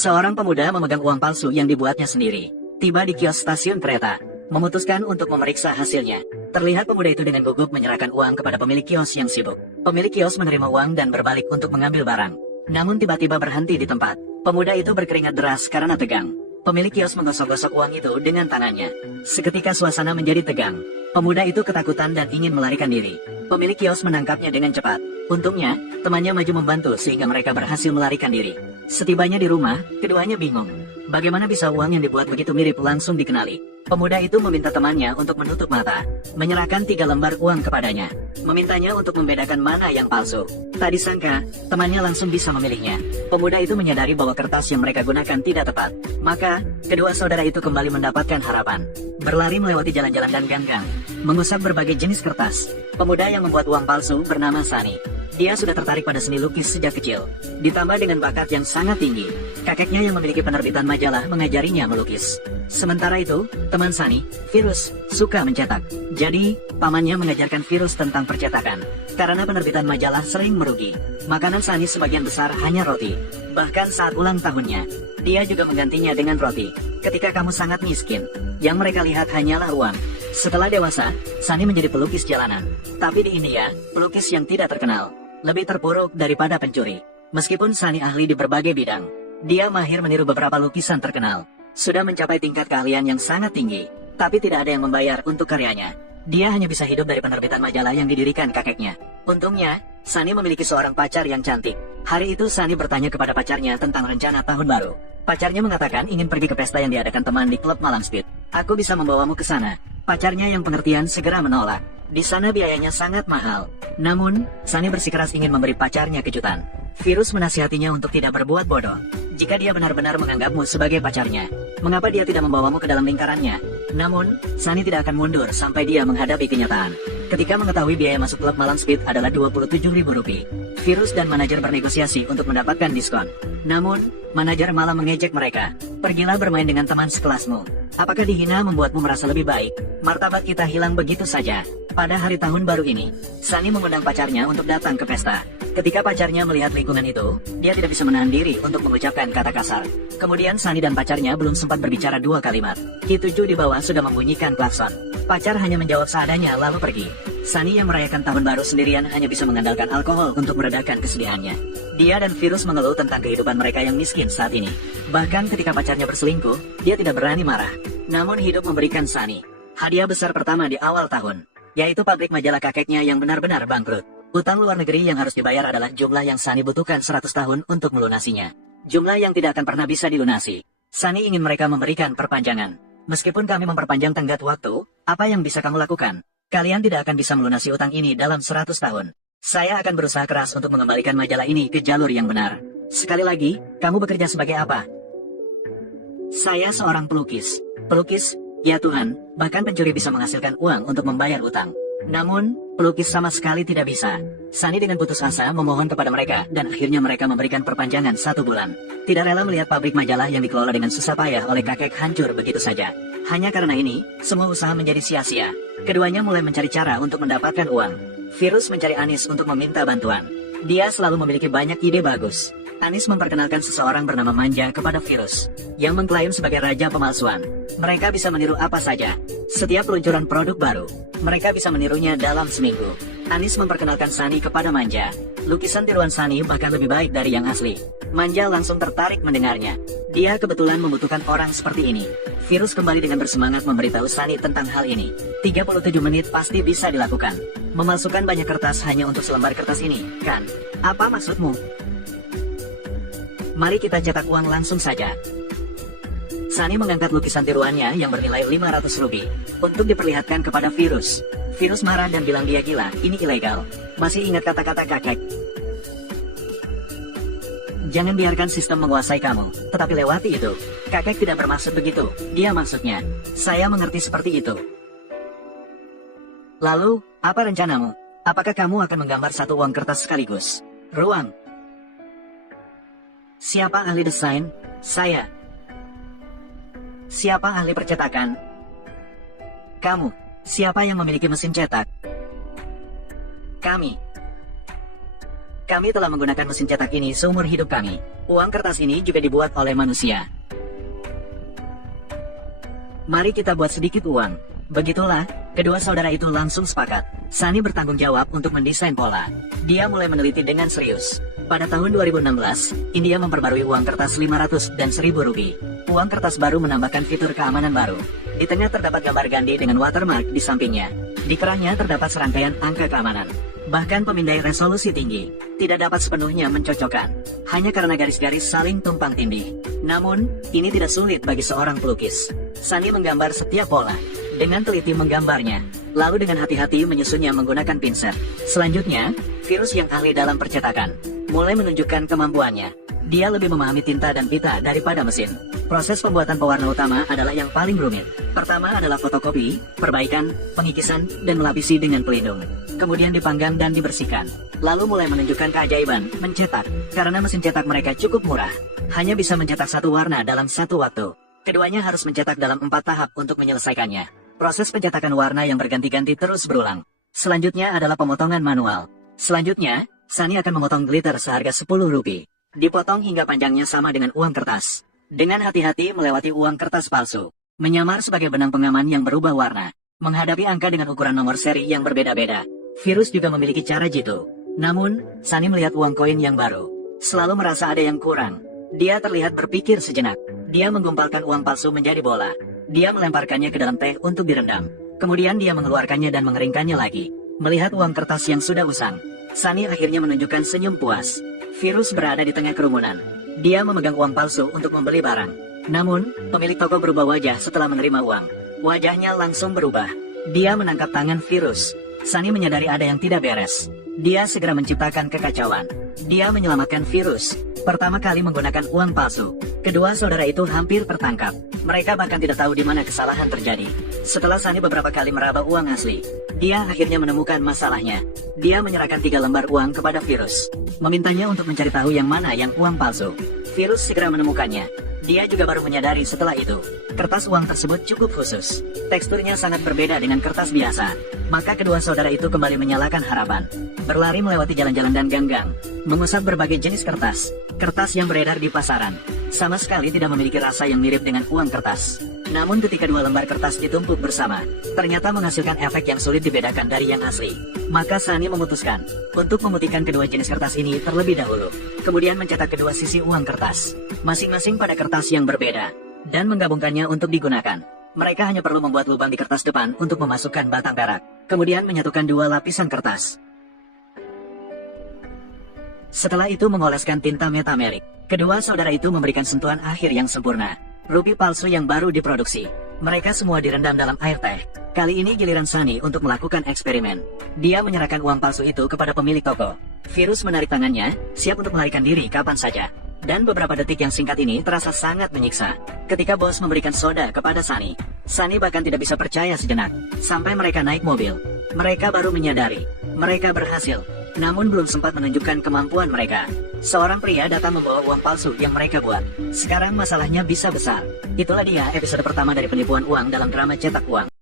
Seorang pemuda memegang uang palsu yang dibuatnya sendiri. Tiba di kios stasiun kereta, memutuskan untuk memeriksa hasilnya. Terlihat pemuda itu dengan gugup menyerahkan uang kepada pemilik kios yang sibuk. Pemilik kios menerima uang dan berbalik untuk mengambil barang. Namun tiba-tiba berhenti di tempat. Pemuda itu berkeringat deras karena tegang. Pemilik kios menggosok-gosok uang itu dengan tangannya. Seketika suasana menjadi tegang. Pemuda itu ketakutan dan ingin melarikan diri. Pemilik kios menangkapnya dengan cepat. Untungnya, temannya maju membantu sehingga mereka berhasil melarikan diri. Setibanya di rumah, keduanya bingung. Bagaimana bisa uang yang dibuat begitu mirip langsung dikenali? Pemuda itu meminta temannya untuk menutup mata, menyerahkan 3 lembar uang kepadanya, memintanya untuk membedakan mana yang palsu. Tak disangka, temannya langsung bisa memilihnya. Pemuda itu menyadari bahwa kertas yang mereka gunakan tidak tepat. Maka, kedua saudara itu kembali mendapatkan harapan. Berlari melewati jalan-jalan dan gang-gang, mengusap berbagai jenis kertas. Pemuda yang membuat uang palsu bernama Sunny. Dia sudah tertarik pada seni lukis sejak kecil, ditambah dengan bakat yang sangat tinggi. Kakeknya yang memiliki penerbitan majalah mengajarinya melukis. Sementara itu, teman Sunny, Virus, suka mencetak. Jadi, pamannya mengajarkan Virus tentang percetakan. Karena penerbitan majalah sering merugi, makanan Sunny sebagian besar hanya roti. Bahkan saat ulang tahunnya, dia juga menggantinya dengan roti. Ketika kamu sangat miskin, yang mereka lihat hanyalah uang. Setelah dewasa, Sunny menjadi pelukis jalanan. Tapi di India, pelukis yang tidak terkenal lebih terpuruk daripada pencuri. Meskipun Sunny ahli di berbagai bidang, dia mahir meniru beberapa lukisan terkenal. Sudah mencapai tingkat keahlian yang sangat tinggi, tapi tidak ada yang membayar untuk karyanya. Dia hanya bisa hidup dari penerbitan majalah yang didirikan kakeknya. Untungnya, Sunny memiliki seorang pacar yang cantik. Hari itu Sunny bertanya kepada pacarnya tentang rencana tahun baru. Pacarnya mengatakan ingin pergi ke pesta yang diadakan teman di klub malam speed. Aku bisa membawamu ke sana. Pacarnya yang pengertian segera menolak. Di sana biayanya sangat mahal. Namun, Sunny bersikeras ingin memberi pacarnya kejutan. Virus menasihatinya untuk tidak berbuat bodoh. Jika dia benar-benar menganggapmu sebagai pacarnya, mengapa dia tidak membawamu ke dalam lingkarannya? Namun, Sunny tidak akan mundur sampai dia menghadapi kenyataan. Ketika mengetahui biaya masuk klub malam speed adalah Rp27.000, Virus dan manajer bernegosiasi untuk mendapatkan diskon. Namun, manajer malah mengejek mereka. Pergilah bermain dengan teman sekelasmu. Apakah dihina membuatmu merasa lebih baik? Martabat kita hilang begitu saja. Pada hari tahun baru ini, Sunny mengundang pacarnya untuk datang ke pesta. Ketika pacarnya melihat lingkungan itu, dia tidak bisa menahan diri untuk mengucapkan kata kasar. Kemudian Sunny dan pacarnya belum sempat berbicara 2 kalimat. Ki-7 di bawah sudah membunyikan klakson. Pacar hanya menjawab seadanya lalu pergi. Sunny yang merayakan tahun baru sendirian hanya bisa mengandalkan alkohol untuk meredakan kesedihannya. Dia dan Virus mengeluh tentang kehidupan mereka yang miskin saat ini. Bahkan ketika pacarnya berselingkuh, dia tidak berani marah. Namun hidup memberikan Sunny hadiah besar pertama di awal tahun, yaitu pabrik majalah kakeknya yang benar-benar bangkrut. Utang luar negeri yang harus dibayar adalah jumlah yang Sunny butuhkan 100 tahun untuk melunasinya. Jumlah yang tidak akan pernah bisa dilunasi. Sunny ingin mereka memberikan perpanjangan. Meskipun kami memperpanjang tenggat waktu, apa yang bisa kamu lakukan? Kalian tidak akan bisa melunasi utang ini dalam 100 tahun. Saya akan berusaha keras untuk mengembalikan majalah ini ke jalur yang benar. Sekali lagi, kamu bekerja sebagai apa? Saya seorang pelukis. Pelukis? Ya Tuhan, bahkan pencuri bisa menghasilkan uang untuk membayar utang. Namun, pelukis sama sekali tidak bisa. Sunny dengan putus asa memohon kepada mereka dan akhirnya mereka memberikan perpanjangan 1 bulan. Tidak rela melihat pabrik majalah yang dikelola dengan susah payah oleh kakek hancur begitu saja. Hanya karena ini, semua usaha menjadi sia-sia. Keduanya mulai mencari cara untuk mendapatkan uang. Virus mencari Anis untuk meminta bantuan. Dia selalu memiliki banyak ide bagus. Anis memperkenalkan seseorang bernama Manja kepada Virus, yang mengklaim sebagai raja pemalsuan. Mereka bisa meniru apa saja. Setiap peluncuran produk baru, mereka bisa menirunya dalam seminggu. Anis memperkenalkan Sunny kepada Manja. Lukisan tiruan Sunny bahkan lebih baik dari yang asli. Manja langsung tertarik mendengarnya. Dia kebetulan membutuhkan orang seperti ini. Virus kembali dengan bersemangat memberitahu Sunny tentang hal ini. 37 menit pasti bisa dilakukan. Memalsukan banyak kertas hanya untuk selembar kertas ini, kan? Apa maksudmu? Mari kita cetak uang langsung saja. Sunny mengangkat lukisan tiruannya yang bernilai Rp500 untuk diperlihatkan kepada Virus. Virus marah dan bilang dia gila, ini ilegal. Masih ingat kata-kata kakek? Jangan biarkan sistem menguasai kamu, tetapi lewati itu. Kakek tidak bermaksud begitu, dia maksudnya. Saya mengerti seperti itu. Lalu, apa rencanamu? Apakah kamu akan menggambar 1 uang kertas sekaligus? Ruang. Siapa ahli desain? Saya. Siapa ahli percetakan? Kamu. Siapa yang memiliki mesin cetak? Kami. Kami telah menggunakan mesin cetak ini seumur hidup kami. Uang kertas ini juga dibuat oleh manusia. Mari kita buat sedikit uang. Begitulah, kedua saudara itu langsung sepakat. Sunny bertanggung jawab untuk mendesain pola. Dia mulai meneliti dengan serius. Pada tahun 2016, India memperbarui uang kertas 500 dan 1000 rupee. Uang kertas baru menambahkan fitur keamanan baru. Di tengah terdapat gambar Gandhi dengan watermark di sampingnya. Di kerahnya terdapat serangkaian angka keamanan. Bahkan pemindai resolusi tinggi tidak dapat sepenuhnya mencocokkan, hanya karena garis-garis saling tumpang tindih. Namun, ini tidak sulit bagi seorang pelukis. Sunny menggambar setiap pola, dengan teliti menggambarnya, lalu dengan hati-hati menyusunnya menggunakan pinset. Selanjutnya, Virus yang ahli dalam percetakan, mulai menunjukkan kemampuannya. Dia lebih memahami tinta dan pita daripada mesin. Proses pembuatan pewarna utama adalah yang paling rumit. Pertama adalah fotokopi, perbaikan, pengikisan, dan melapisi dengan pelindung. Kemudian dipanggang dan dibersihkan. Lalu mulai menunjukkan keajaiban, mencetak. Karena mesin cetak mereka cukup murah, hanya bisa mencetak satu warna dalam satu waktu. Keduanya harus mencetak dalam 4 tahap untuk menyelesaikannya. Proses pencetakan warna yang berganti-ganti terus berulang. Selanjutnya adalah pemotongan manual. Selanjutnya, Sunny akan memotong glitter seharga 10 rupee. Dipotong hingga panjangnya sama dengan uang kertas. Dengan hati-hati melewati uang kertas palsu. Menyamar sebagai benang pengaman yang berubah warna. Menghadapi angka dengan ukuran nomor seri yang berbeda-beda. Virus juga memiliki cara jitu. Namun, Sunny melihat uang koin yang baru. Selalu merasa ada yang kurang. Dia terlihat berpikir sejenak. Dia menggumpalkan uang palsu menjadi bola. Dia melemparkannya ke dalam teh untuk direndam. Kemudian dia mengeluarkannya dan mengeringkannya lagi. Melihat uang kertas yang sudah usang, Sunny akhirnya menunjukkan senyum puas. Virus berada di tengah kerumunan. Dia memegang uang palsu untuk membeli barang. Namun, pemilik toko berubah wajah setelah menerima uang. Wajahnya langsung berubah. Dia menangkap tangan Virus. Sunny menyadari ada yang tidak beres. Dia segera menciptakan kekacauan. Dia menyelamatkan Virus. Pertama kali menggunakan uang palsu. Kedua saudara itu hampir tertangkap. Mereka bahkan tidak tahu di mana kesalahan terjadi. Setelah Sunny beberapa kali meraba uang asli, dia akhirnya menemukan masalahnya. Dia menyerahkan 3 lembar uang kepada Virus, memintanya untuk mencari tahu yang mana yang uang palsu. Virus segera menemukannya. Dia juga baru menyadari setelah itu, kertas uang tersebut cukup khusus. Teksturnya sangat berbeda dengan kertas biasa. Maka kedua saudara itu kembali menyalakan harapan. Berlari melewati jalan-jalan dan gang-gang, mengusap berbagai jenis kertas. Kertas yang beredar di pasaran sama sekali tidak memiliki rasa yang mirip dengan uang kertas. Namun ketika 2 lembar kertas ditumpuk bersama, ternyata menghasilkan efek yang sulit dibedakan dari yang asli. Maka Sunny memutuskan untuk memutihkan kedua jenis kertas ini terlebih dahulu. Kemudian mencetak kedua sisi uang kertas, masing-masing pada kertas yang berbeda, dan menggabungkannya untuk digunakan. Mereka hanya perlu membuat lubang di kertas depan untuk memasukkan batang perak, kemudian menyatukan 2 lapisan kertas. Setelah itu mengoleskan tinta metameric. Kedua saudara itu memberikan sentuhan akhir yang sempurna. Rupee palsu yang baru diproduksi. Mereka semua direndam dalam air teh. Kali ini giliran Sunny untuk melakukan eksperimen. Dia menyerahkan uang palsu itu kepada pemilik toko. Virus menarik tangannya, siap untuk melarikan diri kapan saja. Dan beberapa detik yang singkat ini terasa sangat menyiksa. Ketika bos memberikan soda kepada Sunny, Sunny bahkan tidak bisa percaya sejenak. Sampai mereka naik mobil, mereka baru menyadari mereka berhasil. Namun belum sempat menunjukkan kemampuan mereka. Seorang pria datang membawa uang palsu yang mereka buat. Sekarang masalahnya bisa besar. Itulah dia episode pertama dari penipuan uang dalam drama cetak uang.